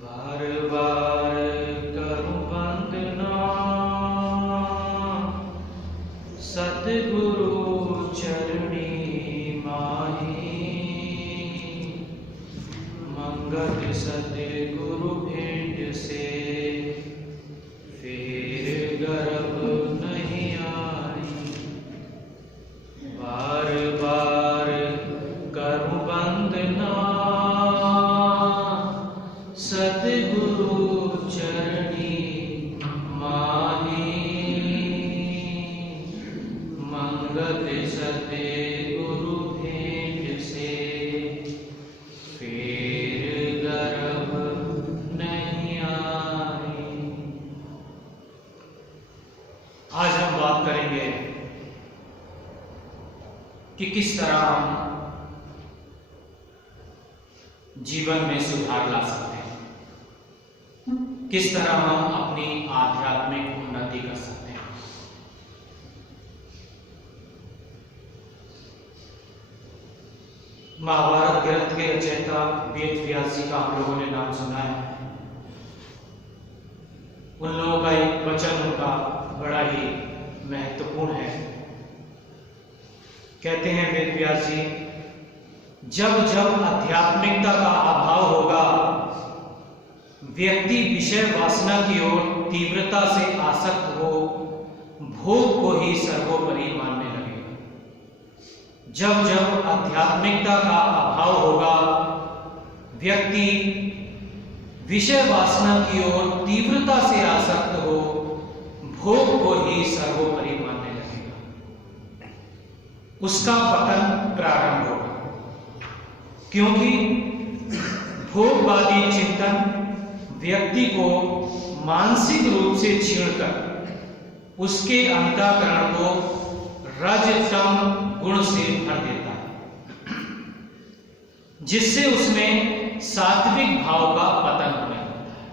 बार बार करूं वंदना सतगुरु चरणी माही। मंगल सतगुरु भेंट से फिर गर्भ नहीं आई। बार बार करूं वंदना सतगुरु चरणी माही। मंगल सतगुरु भेंट से फिर गर्भ नहीं आई। आज हम बात करेंगे कि किस तरह हम जीवन में सुधार ला सकते हैं, किस तरह हम अपनी आध्यात्मिक उन्नति कर सकते हैं। महाभारत ग्रंथ के रचयिता वेद व्यास जी का हम लोगों ने नाम सुना है। उन लोगों का एक वचन उनका बड़ा ही महत्वपूर्ण है। कहते हैं वेद व्यास जी, जब जब आध्यात्मिकता का अभाव होगा व्यक्ति विषय वासना की ओर तीव्रता से आसक्त हो भोग को ही सर्वोपरि मानने लगेगा। जब जब आध्यात्मिकता का अभाव होगा व्यक्ति विषय वासना की ओर तीव्रता से आसक्त हो भोग को ही सर्वोपरि मानने लगेगा। उसका पतन प्रारंभ होगा, क्योंकि भोगवादी चिंतन व्यक्ति को मानसिक रूप से छीणकर उसके अंतःकरण को रजतम गुण से भर देता है, जिससे उसमें सात्विक भाव का पतन होने लगता है।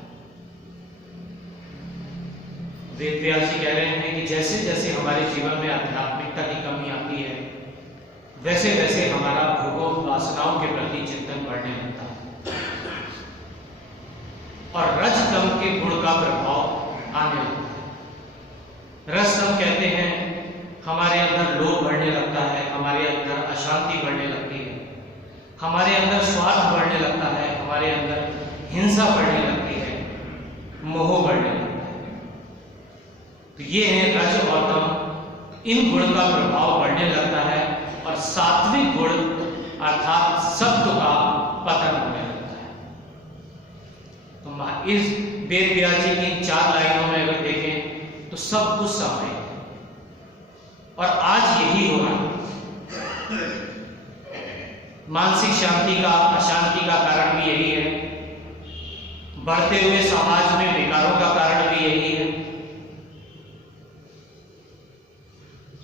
वेद व्यास जी कह रहे हैं कि जैसे जैसे हमारे जीवन में आध्यात्मिकता की कमी आती है वैसे वैसे हमारा भोग वासनाओं के प्रति चिंतन बढ़ने लगता है और रजतम के गुण का प्रभाव आने लगता है। रजतम कहते हैं हमारे अंदर लोभ बढ़ने लगता है, हमारे अंदर अशांति बढ़ने लगती है, हमारे अंदर स्वार्थ बढ़ने लगता है, हमारे अंदर हिंसा बढ़ने लगती है, मोह बढ़ने लगता है। तो ये है रज और तम, इन गुण का प्रभाव बढ़ने लगता है और सात्विक गुण अर्थात सत्व का पतन होने लगता है। तो इस वेद व्यास जी की 4 लाइनों में अगर देखें तो सब कुछ समाहित है और आज यही हो रहा है। मानसिक शांति का अशांति का कारण भी यही है, बढ़ते हुए समाज में विकारों का कारण भी यही है,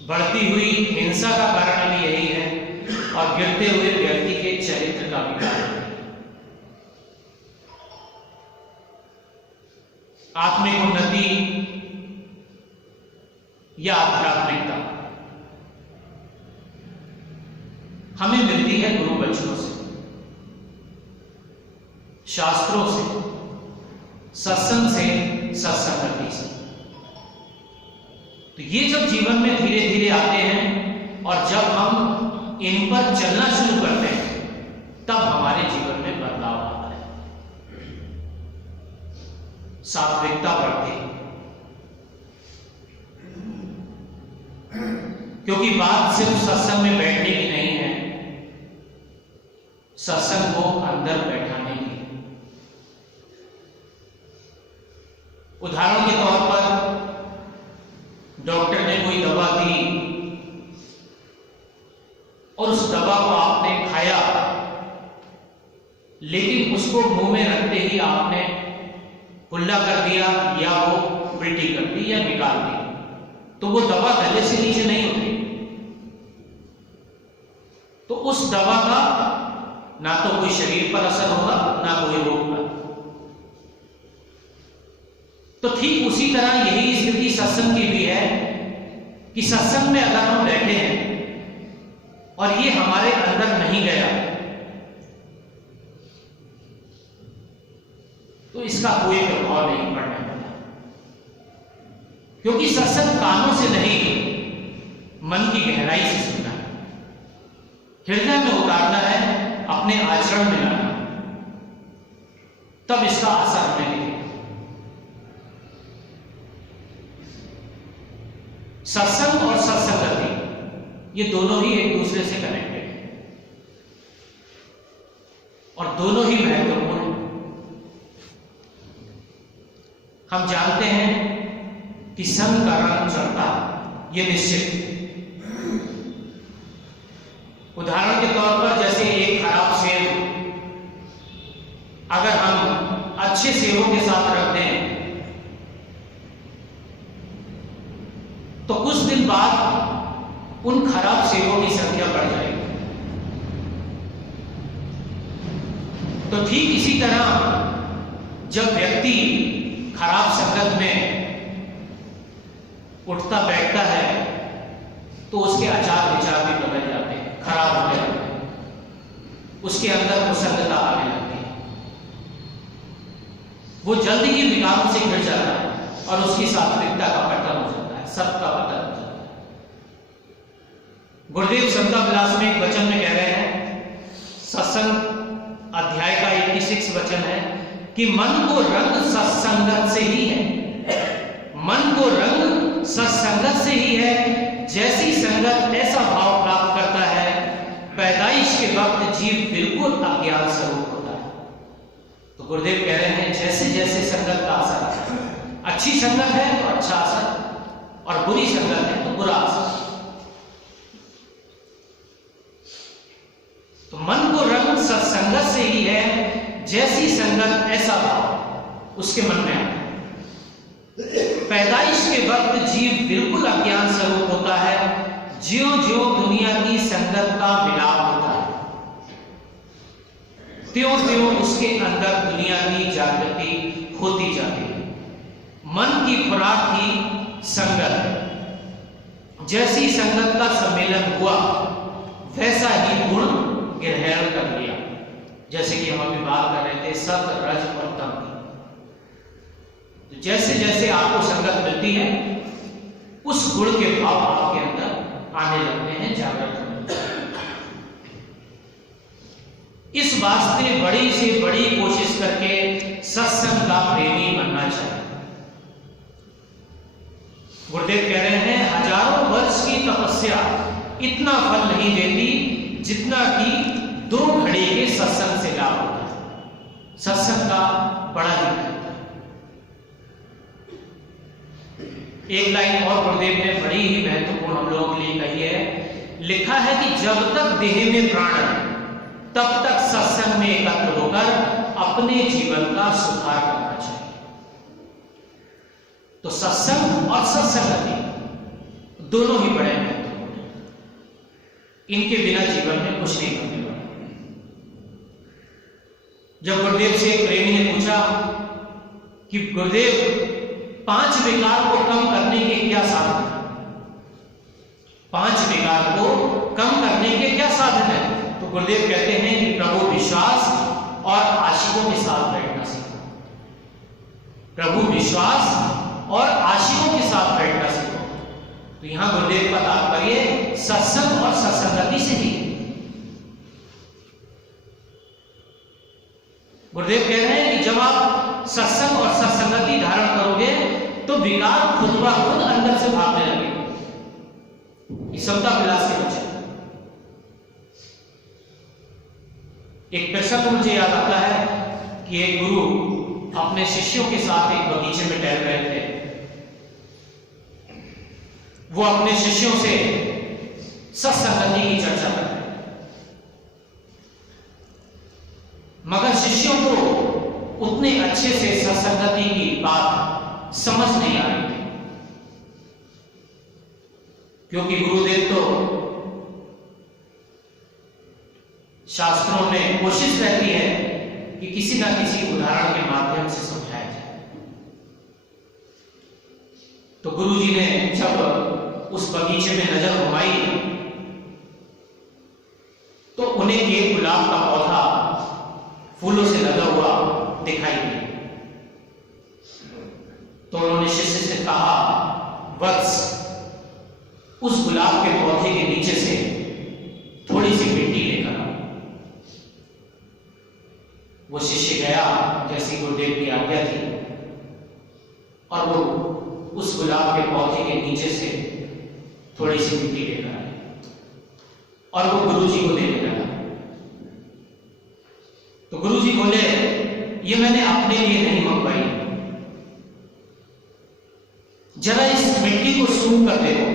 बढ़ती हुई हिंसा का कारण भी यही है और गिरते हुए व्यक्ति के चरित्र का भी कारण है। आत्मिक उन्नति या आध्यात्मिकता हमें मिलती है गुरु वचनों से, शास्त्रों से, सत्संग से, सत्संगति से। तो ये जब जीवन में धीरे धीरे आते हैं और जब हम इन पर चलना शुरू करते हैं तब हमारे जीवन में बदलाव आता है, सात्विकता बढ़ती है। क्योंकि बात सिर्फ सत्संग में बैठने की नहीं है, सत्संग को अंदर बैठाने की। उदाहरण के तौर पर डॉक्टर ने कोई दवा दी और उस दवा को आपने खाया, लेकिन उसको मुंह में रखते ही आपने कुल्ला कर दिया या वो उल्टी कर दी या निकाल दी, तो वो दवा गले से नीचे नहीं उतरी। तो उस दवा का ना तो कोई शरीर पर असर होगा ना कोई रोग पर। तो ठीक उसी तरह यही स्थिति सत्संग की भी है कि सत्संग में अगर हम बैठे हैं और ये हमारे अंदर नहीं गया तो तो इसका कोई प्रभाव नहीं पड़ने वाला, क्योंकि सत्संग कानों से नहीं मन की गहराई से सुनना है, हृदय में उतारना है, अपने आचरण में लाना, तब इसका असर हमें दिखेगा। सत्संग और सत्संगति ये दोनों ही एक दूसरे से कनेक्टेड है और दोनों ही महत्वपूर्ण हैं। हम जानते हैं कि संग का रंग चढ़ता ये निश्चित। उदाहरण के तौर पर जैसे एक खराब सेब अगर हम अच्छे सेबों के साथ रख दें तो कुछ दिन बाद उन खराब सेबों की संख्या बढ़ जाएगी। तो ठीक इसी तरह जब व्यक्ति खराब संगत में उठता बैठता है तो उसके आचार विचार भी बदल जाते हैं, खराब होने लगते हैं, उसके अंदर कुसंगता आने लगती है, वो जल्दी ही विकारों से घिर जाता है और उसकी सात्विकता का पतन हो जाता है, सबका पतन हो जाता है। गुरुदेव समता विलास में एक वचन में कह रहे हैं, सत्संग अध्याय का 86 वचन है कि मन को रंग सत्संगत से ही है, मन को रंग सत्संगत से ही है, जैसी संगत ऐसा भाव प्राप्त करता है, पैदाइश के वक्त जीव बिल्कुल अज्ञान स्वरूप होता है। तो गुरुदेव कह रहे हैं जैसे जैसे संगत का असर है, अच्छी संगत है तो अच्छा असर और बुरी संगत है तो बुरा असर। तो मन को रंग सत्संगत से ही है, जैसी संगत ऐसा भाव उसके मन में आता है। पैदाइश के वक्त जीव बिल्कुल अज्ञान स्वरूप होता है, ज्यों ज्यों दुनिया की संगत का मिलाप होता है त्यों त्यों उसके अंदर दुनिया की जागृति होती जाती है। मन की खुराक ही संगत है, जैसी संगत का सम्मेलन हुआ वैसा ही गुण ग्रहण कर लिया। जैसे कि हम अभी बात कर रहे थे सत रज और तम की, तो जैसे जैसे आपको संगत मिलती है उस गुण के भाव आपके अंदर आने लगते हैं, जागृत होते हैं। इस वास्ते बड़ी से बड़ी कोशिश करके सत्संग का प्रेमी बनना चाहिए। गुरुदेव कह रहे हैं हजारों वर्ष की तपस्या इतना फल नहीं देती जितना कि 2 घड़ी के सत्संग से लाभ होता है। सत्संग का बड़ा ही महत्व है। एक लाइन और गुरुदेव ने बड़ी ही महत्वपूर्ण हम लोगों के लिए कही है, लिखा है कि जब तक देह में प्राण है तब तक सत्संग में एकत्र होकर अपने जीवन का सुधार करना चाहिए। तो सत्संग और सत्संगति दोनों ही बड़े महत्वपूर्ण हैं, इनके बिना जीवन में कुछ नहीं होने वाला। जब गुरुदेव से एक प्रेमी ने पूछा कि गुरुदेव 5 विकार को कम करने के क्या साधन है, 5 विकार को कम करने के क्या साधन है? तो गुरुदेव कहते हैं कि प्रभु विश्वास और आशिकों के साथ बैठना सीखो। प्रभु विश्वास और आशिकों के साथ बैठना सीखो। तो यहां गुरुदेव का तात्पर्य सत्संग और सत्संगति से ही। गुरुदेव कह रहे हैं कि जब आप सत्संग और सत्संगति धारण करोगे तो विकार खुद ब खुद अंदर से भागने लगेगा। ये समता विलास के वचन। एक प्रसंग मुझे याद आता है कि एक गुरु अपने शिष्यों के साथ एक बगीचे में टहल रहे थे। वो अपने शिष्यों से सत्संगति की चर्चा कर रहे थे, मगर शिष्यों को उतने अच्छे से सत्संगति की बात समझ नहीं आ रही थी, क्योंकि गुरुदेव तो शास्त्रों में कोशिश रहती है कि किसी ना किसी उदाहरण के माध्यम से समझाया जाए। तो गुरुजी ने जब उस बगीचे में नजर घुमाई तो उन्हें एक गुलाब का पौधा फूलों से लगा हुआ दिखाई दिया। उन्होंने शिष्य से कहा, वत्स, उस गुलाब के पौधे के नीचे से थोड़ी सी मिट्टी लेकर आओ। वो शिष्य गया जैसी गुरुदेव की आज्ञा थी, और वो उस गुलाब के पौधे के नीचे से थोड़ी सी मिट्टी लेकर आए और वो गुरुजी को देने लगा। तो गुरुजी बोले, ये मैंने अपने लिए नहीं मंगवाई, जरा इस मिट्टी को सूंघ कर देखो।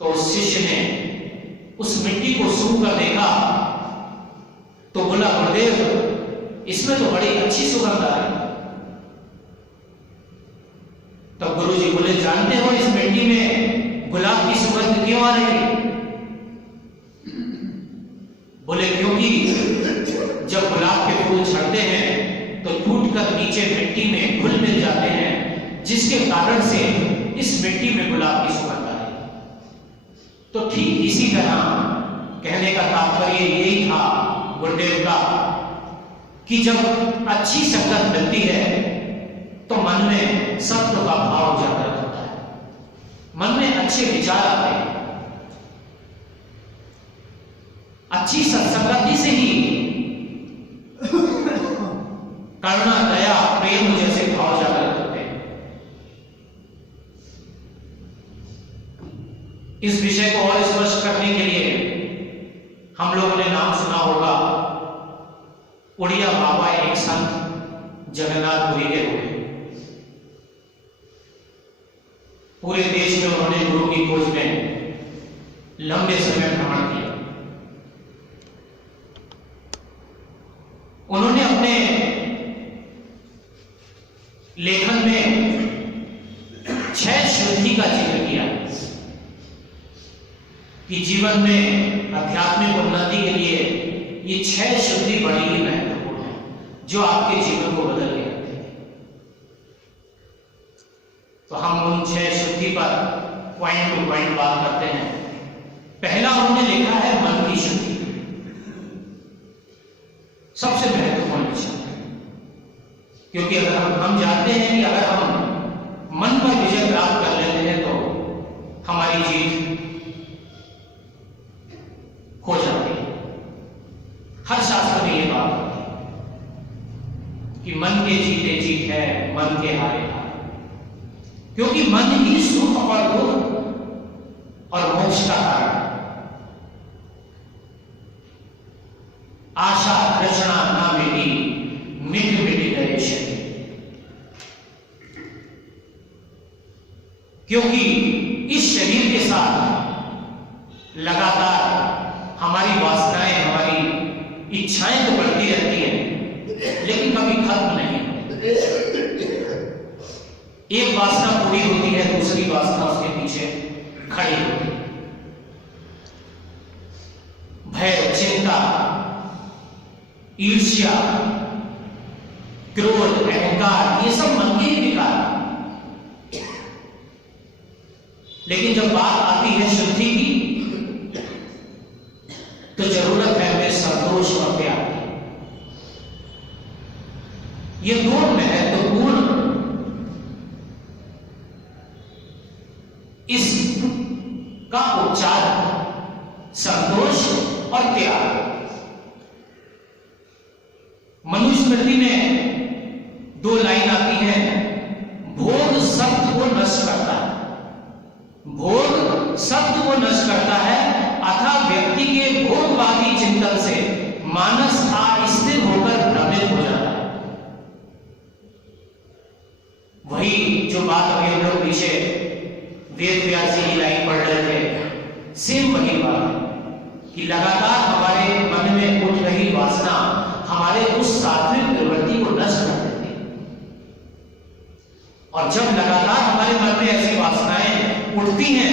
तो उस शिष्य ने उस मिट्टी को सूंघ कर देखा तो बोला, गुरुदेव, इसमें तो बड़ी अच्छी सुगंध आ रही। तब गुरुजी बोले, जानते हो इस मिट्टी में गुलाब की सुगंध क्यों आ रही? बोले, क्योंकि जब गुलाब के फूल झड़ते हैं तो टूटकर नीचे मिट्टी में घुल मिल जाते हैं, जिसके कारण से इस मिट्टी में गुलाब की सुगंध आ रही। तो ठीक इसी तरह कहने का तात्पर्य यही था गुरुदेव का कि जब अच्छी संगत मिलती है तो मन में सत्व का भाव जागृत होता है, मन में अच्छे विचार आते हैं। अच्छी सत्संगति से ही करुणा, दया, प्रेम जैसे भाव जागृत होते हैं। इस विषय को और स्पष्ट करने के लिए हम लोगों ने नाम सुना होगा, उड़िया बाबा एक संत जगन्नाथपुरी के हुए। पूरे देश में उन्होंने गुरु की खोज में लंबे समय भ्रमण किया। उन्होंने अपने लेखन में 6 शुद्धि का जिक्र किया कि जीवन में आध्यात्मिक उन्नति के लिए ये 6 शुद्धि बड़ी ही महत्वपूर्ण है, जो आपके जीवन को बदल के रखते हैं। तो हम उन 6 शुद्धि पर पॉइंट टू पॉइंट बात करते हैं। पहला उन्होंने लिखा है मन की शुद्धि, सबसे महत्वपूर्ण विषय, क्योंकि अगर हम जानते हैं कि अगर हम मन पर विजय प्राप्त कर लेते हैं तो हमारी जीत हो जाती है। हर शास्त्र में ये बात होती है कि मन के जीते जीत है, मन के हारे हार, क्योंकि मन ही सुख और दुख और मोक्ष का कारण। आशा तृष्णा ना मिटी, मिट मिट गए शरीर। क्योंकि इस शरीर के साथ लगातार हमारी वासनाएं, हमारी इच्छाएं तो बढ़ती रहती हैं, लेकिन कभी खत्म नहीं होती। एक वासना पूरी होती है, दूसरी वासना उसके पीछे खड़ी होती है। भय, चिंता, ईर्ष्या, क्रोध, अहंकार, ये सब मन के ही विकार। लेकिन जब बात आती है शुद्धि की, तो जरूरत है हमें संतोष और त्याग की। ये दो महत्वपूर्ण इसका उपचार, संतोष और त्याग। मनुस्मृति में 2 लाइन आती है, भोग सत्व को नष्ट करता है, भोग सत्व को नष्ट करता है, अतः व्यक्ति के भोगवादी चिंतन से मानस अस्थिर होकर भ्रमित हो जाता है। वही जो बात अभी हम लोग पीछे वेद व्यास जी की लाइन पढ़ रहे थे, सेम वही बात है कि लगातार हमारे मन में उठ रही वासना हमारे उस सात्विक प्रवृत्ति को नष्ट कर देती है। और जब लगातार हमारे मन में ऐसी वासनाएं उठती हैं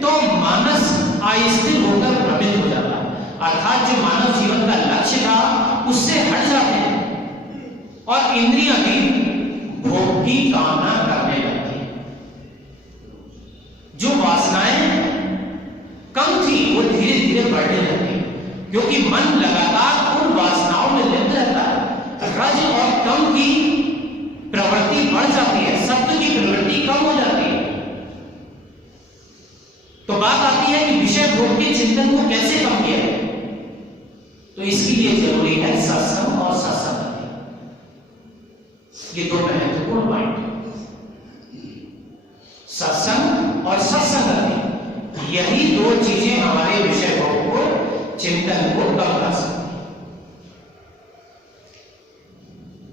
तो मानस अस्थिर होकर भ्रमित हो जाता है, अर्थात जो मानव जीवन का लक्ष्य था उससे हट जाते हैं और इंद्रियां भी भोग की कामना करने लगती है। जो वासनाएं कम थी वो धीरे धीरे बढ़ने लगती, क्योंकि मन लगातार उन वासनाओं में लिप्त रहता है। रज और तम की तो इसके लिए जरूरी है सत्संग और सत्संगति। ये दो महत्वपूर्ण पॉइंट है, सत्संग और सत्संगति। यही दो चीजें हमारे विषय को चिंतन को कम कर सकती है।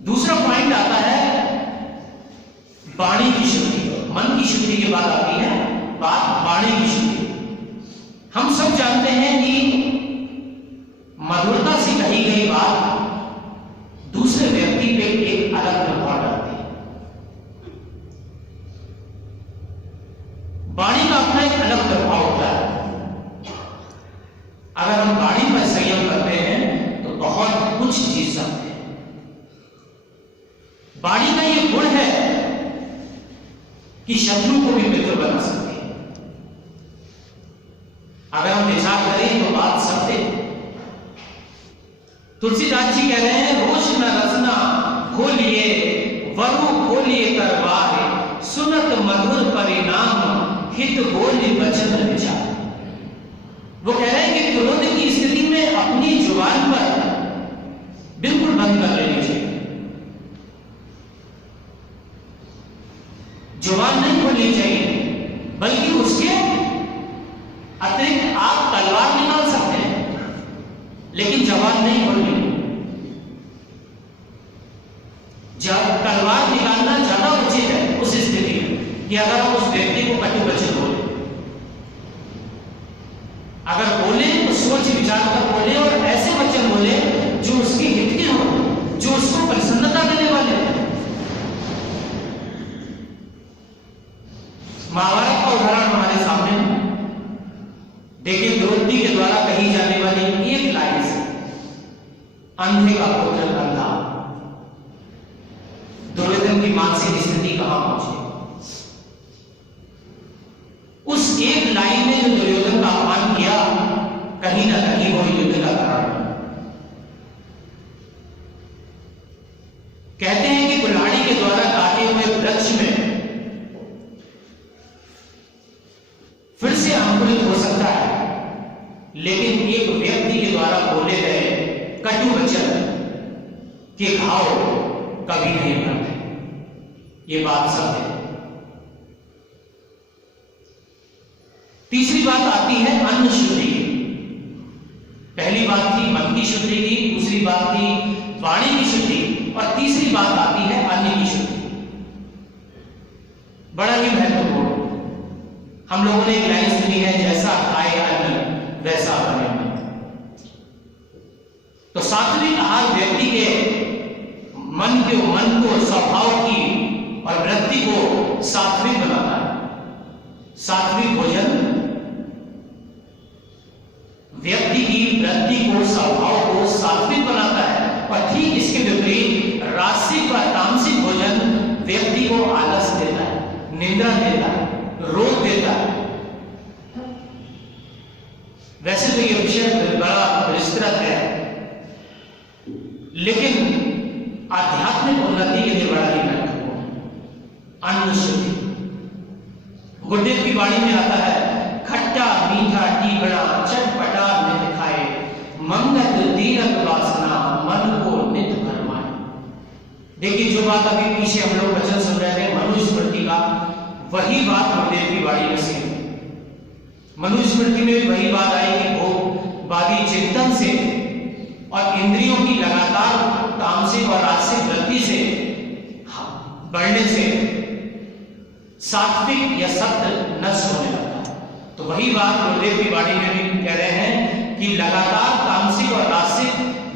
दूसरा पॉइंट आता है वाणी की शुद्धि। मन की शुद्धि के बाद आती है बात वाणी की शुद्धि। हम सब जानते हैं कि मधुरता से कही गई बात दूसरे व्यक्ति पे एक अलग प्रभाव डालती है। वाणी का अपना एक अलग प्रभाव होता है। अगर हम वाणी पर संयम करते हैं तो बहुत कुछ जीत सकते हैं। वाणी का यह गुण है कि शत्रु को भी मित्र बना सकते हैं। अगर हम विचार करें तो बात सत्य। तुलसीदास जी कह रहे हैं, रोष न रसना खोलिए वरु खोलिए करवार, सुनत मधुर परिणाम हित बोली वचन विचार। वो कह रहे हैं कि क्रोध की स्थिति में अपनी जुबान पर बिल्कुल बंद कर लेनी चाहिए। जुबान नहीं खोलनी चाहिए, बल्कि उसके अतिरिक्त आप तलवार निकाल सकते हैं, लेकिन जबान नहीं खोलनी। जब तलवार निकालना ज्यादा उचित है उस स्थिति में कि अगर हम उस व्यक्ति को कटु वचन बोले, अगर बोले तो सोच विचार कर बोले और ऐसे वचन बोले जो उसके हित के हो, जो उसको प्रसन्नता देने वाले हैं। महाभारत का उदाहरण हमारे सामने देखिए, द्रौपदी के द्वारा कही जाने वाली एक लाइन से अंधे का पुत्र अंधा, दुर्योधन की मानसिक स्थिति कहां पहुंची। उस एक लाइन ने जो दुर्योधन का अपमान किया, कहीं ना कहीं वो युद्ध का कारण। कहते हैं कि कुल्हाड़ी के द्वारा काटे हुए वृक्ष में फिर से अंकुरित हो सकता है, लेकिन एक व्यक्ति के द्वारा बोले गए कटु वचन के घाव कभी नहीं भरते। ये बात सत्य है। तीसरी बात आती है अन्न शुद्धि की। पहली बात थी मन की शुद्धि की, दूसरी बात थी वाणी की शुद्धि, और तीसरी बात आती है अन्न की शुद्धि। बड़ा ही महत्वपूर्ण। हम लोगों ने एक लाइन सुनी है, जैसा खाए अन्न वैसा बने मन। तो सात्विक आहार व्यक्ति के मन को स्वभाव की और वृत्ति को सात्विक बनाता है। सात्विक भोजन व्यक्ति की वृत्ति को, स्वभाव को सात्विक बनाता है, और ठीक इसके विपरीत रासिक व तामसिक भोजन व्यक्ति को आलस देता है, निंद्रा देता है, रोग देता है। वैसे तो यह विषय बड़ा विस्तृत है, लेकिन आध्यात्मिक उन्नति के लिए बड़ा ही महत्वपूर्ण है अन्न शुद्धि। गुरुदेव की वाणी में आता है, खट्टा मीठा टीगड़ा चटपटा नित खाए, मंगत दीरक वासना मन को नित भरमाए। देखिए, जो बात अभी पीछे हम लोग वचन सुन रहे थे मनुस्मृति का, वही बात गुरुदेव की वाणी में से। मनुस्मृति में वही बात आई कि भोगवादी चिंतन से और इंद्रियों की लगातार तामसिक और राजसिक वृत्ति से बढ़ने से सात्विक या सत्य नष्ट होने लगता है। तो वही बात गुरुदेव की वाणी में भी कह रहे हैं कि लगातार तामसिक और राजसिक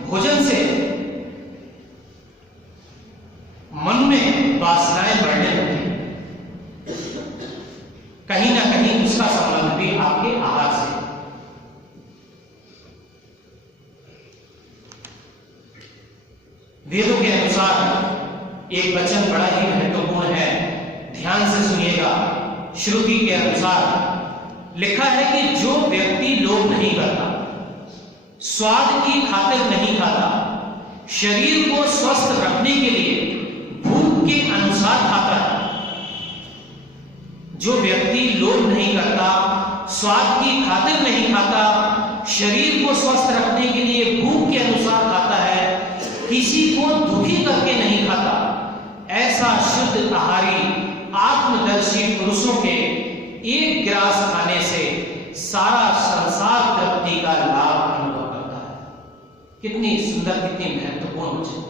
भोजन से मन में वासनाएं बढ़ने लगती हैं। कहीं ना कहीं उसका संबंध भी आपके आहार से। वेदों के अनुसार एक वचन बड़ा ही महत्वपूर्ण है, ध्यान से सुनिएगा। श्रुति के अनुसार लिखा है कि जो व्यक्ति लोभ नहीं करता, स्वाद की खातिर नहीं खाता, शरीर को स्वस्थ रखने के लिए भूख के अनुसार खाता है, जो व्यक्ति लोभ नहीं करता, स्वाद की खातिर नहीं खाता, शरीर को स्वस्थ रखने के लिए भूख के अनुसार खाता है, किसी को दुखी करके नहीं खाता, ऐसा शुद्ध आहारी आत्मदर्शी पुरुषों के एक गिलास खाने से सारा संसार तृप्ति का लाभ अनुभव करता है। कितनी सुंदर, कितनी महत्वपूर्ण वचन।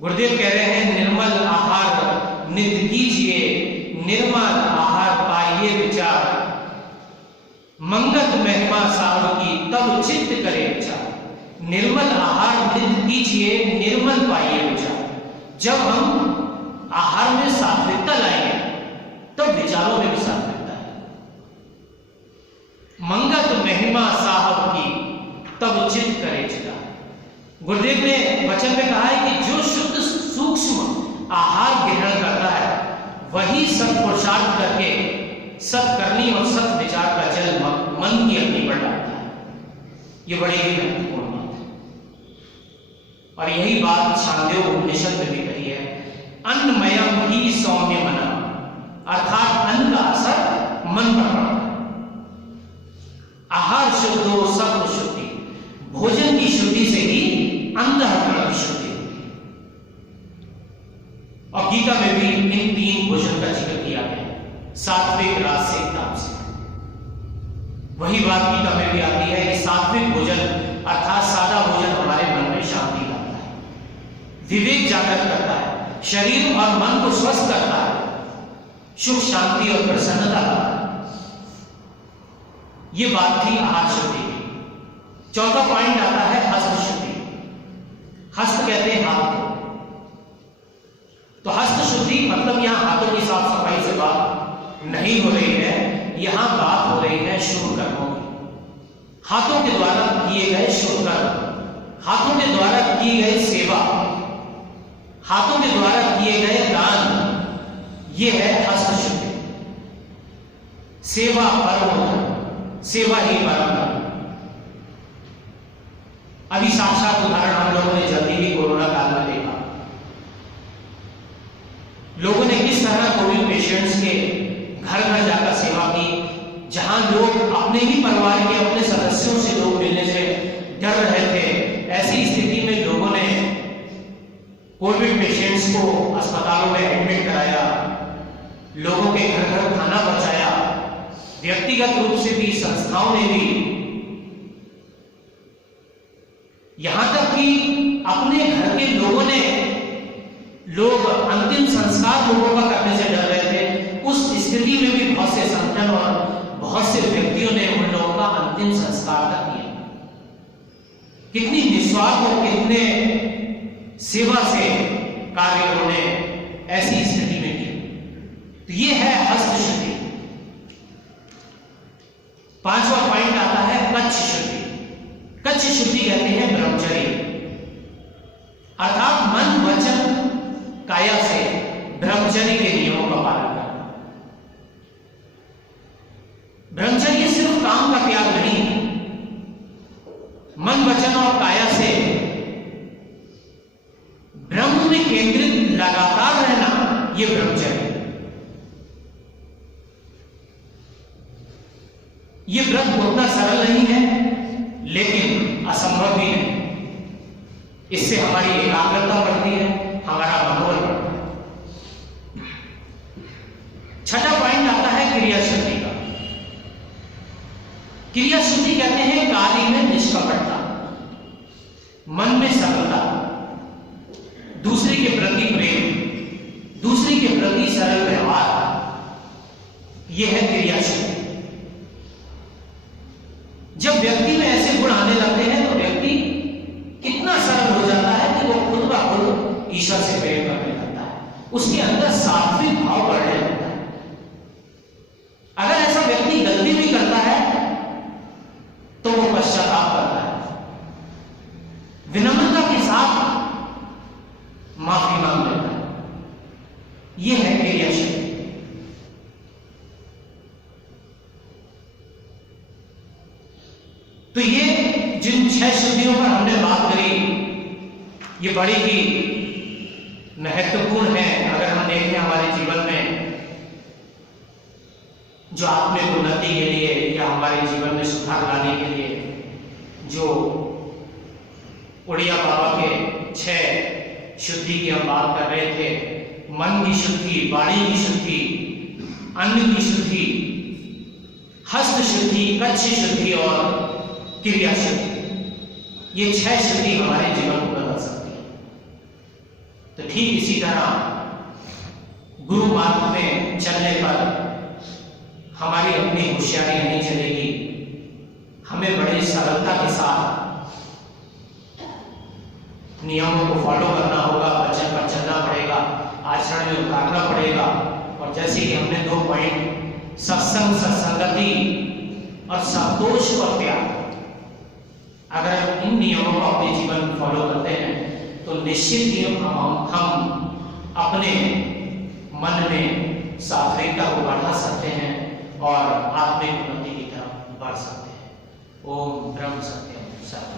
गुरुदेव कह रहे हैं निर्मल आहार नित्य कीजिए, निर्मल आहार पाइए विचार, मंगत महिमा साहब की तब चित्त करे विचार। निर्मल आहार नित्य कीजिए, निर्मल पाइए विचार। जब हम आहार में सात्विकता लाएंगे तब विचारों में भी सात्विकता है। मंगत महिमा साहब की तब चित्त करे चिता। गुरुदेव ने वचन में कहा है कि जो शुद्ध सूक्ष्म आहार ग्रहण करता है वही सत्पुरुषार्थ करके सत्कर्मी और सत विचार का जल मन की अग्नि पर डालता है। यह बड़ी ही महत्वपूर्ण बात है और यही बात छांदोग्य उपनिषद में भी कही है। अन्नमयम ही सौम्य मना, अर्थात अन्न का असर मन पर पड़ता है। आहार शुद्धो सत्व शुद्धि, भोजन की शुद्धि से ही अंतःकरण की शुद्धि होती है। और गीता में भी इन 3 भोजन का जिक्र किया गया, सात्विक राजसिक तामसिक। वही बात गीता में भी आती है कि सात्विक भोजन अर्थात सादा भोजन हमारे मन में शांति लाता है, विवेक जागृत करता है, शरीर और मन को स्वस्थ करता है, सुख शांति और प्रसन्नता लाता है। यह बात थी आहार शुद्धि की। चौथा पॉइंट आता है हस्त शुद्धि। हस्त कहते हैं हाथ को। तो हस्त शुद्धि मतलब यहां हाथों की साफ सफाई से बात नहीं हो रही है, यहां बात हो रही है शुभ कर्मों की। हाथों के द्वारा किए गए शुभ कर्म, हाथों के द्वारा की गई सेवा, हाथों के द्वारा किए गए दान, यह है हस्त शुद्धि। सेवा परम धर्म, सेवा ही परम धर्म। अभी साक्षात उदाहरण हम लोगों ने जल्दी ही कोरोना काल में देखा। लोगों ने किस तरह कोविड पेशेंट्स के घर घर जाकर सेवा की, जहां लोग अपने ही परिवार के अपने सदस्यों से लोग मिलने से डर रहे थे। ऐसी स्थिति में लोगों ने कोविड पेशेंट्स को अस्पतालों में एडमिट कराया, लोगों के घर घर खाना पहुंचाया, व्यक्तिगत रूप से भी संस्थाओं ने भी, यहां तक कि अपने घर के लोगों ने, लोग अंतिम संस्कार लोगों का करने से डर रहे थे, उस स्थिति में भी बहुत से संगठन और बहुत से व्यक्तियों ने उन लोगों का अंतिम संस्कार कर दिया। कितनी निस्वार्थ और कितने सेवा से कार्य उन्होंने ऐसी स्थिति में किया। तो ये है हस्त शुद्धि। 5वां पॉइंट आता है कच्छ शुद्धि। कच्छ शुद्धि कहते हैं ब्रह्मचर्य, अर्थात मन वचन काया से ब्रह्मचर्य के नियमों का पालन करना। ब्रह्मचर्य सिर्फ काम का त्याग नहीं, मन वचन और काया से ब्रह्म में केंद्रित लगातार रहना, यह ब्रह्मचर्य। यह व्रत उतना सरल नहीं है लेकिन असंभव भी नहीं। इससे हमारी एकाग्रता बढ़ती है, हमारा मनोबल बढ़ता है। 6वां पॉइंट आता है क्रिया शुद्धि का। क्रिया शुद्धि कहते हैं कार्य में निष्कपटता, मन में सरलता, दूसरे के प्रति प्रेम, दूसरे के प्रति सरल व्यवहार, यह है क्रिया शुद्धि। जब व्यक्ति में ऐसे गुण आने लगते हैं तो व्यक्ति कितना सरल हो जाता है कि वो खुद ब खुद ईश्वर से प्रेम करने लगता है, उसके अंदर सात्विक भाव बढ़ने लगता है। अगर ऐसा व्यक्ति गलती भी करता है तो वो पश्चाताप करता है, विनम्रता के साथ माफी मांग लेता है। यह है क्रिया शुद्धि। तो ये जिन 6 शुद्धियों पर हमने बात करी, ये बड़ी ही महत्वपूर्ण है। अगर हम देखें हमारे जीवन में जो आत्मिक उन्नति के लिए या हमारे जीवन में सुधार लाने के लिए जो उड़िया बाबा के 6 शुद्धि की हम बात कर रहे थे, मन की शुद्धि, वाणी की शुद्धि, अन्न की शुद्धि, हस्त शुद्धि, कच्छ शुद्धि और क्रिया शुद्धि, ये 6 शुद्धि हमारे जीवन को बदल सकती है। तो ठीक इसी तरह गुरु मार्ग में चलने पर हमारी अपनी होशियारी नहीं चलेगी, हमें बड़ी सरलता के साथ नियमों को फॉलो करना होगा, वचन पर चलना पड़ेगा, आचरण में उतारना पड़ेगा। और जैसे कि हमने 2 पॉइंट सत्संग, सत्संगति और संतोष और त्याग, अगर इन नियमों को अपने जीवन में फॉलो करते हैं तो निश्चित ही हम अपने मन में सात्विकता को बढ़ा सकते हैं और आत्मिक उन्नति की तरफ बढ़ सकते हैं। ओम ब्रह्म सत्यम सत्य।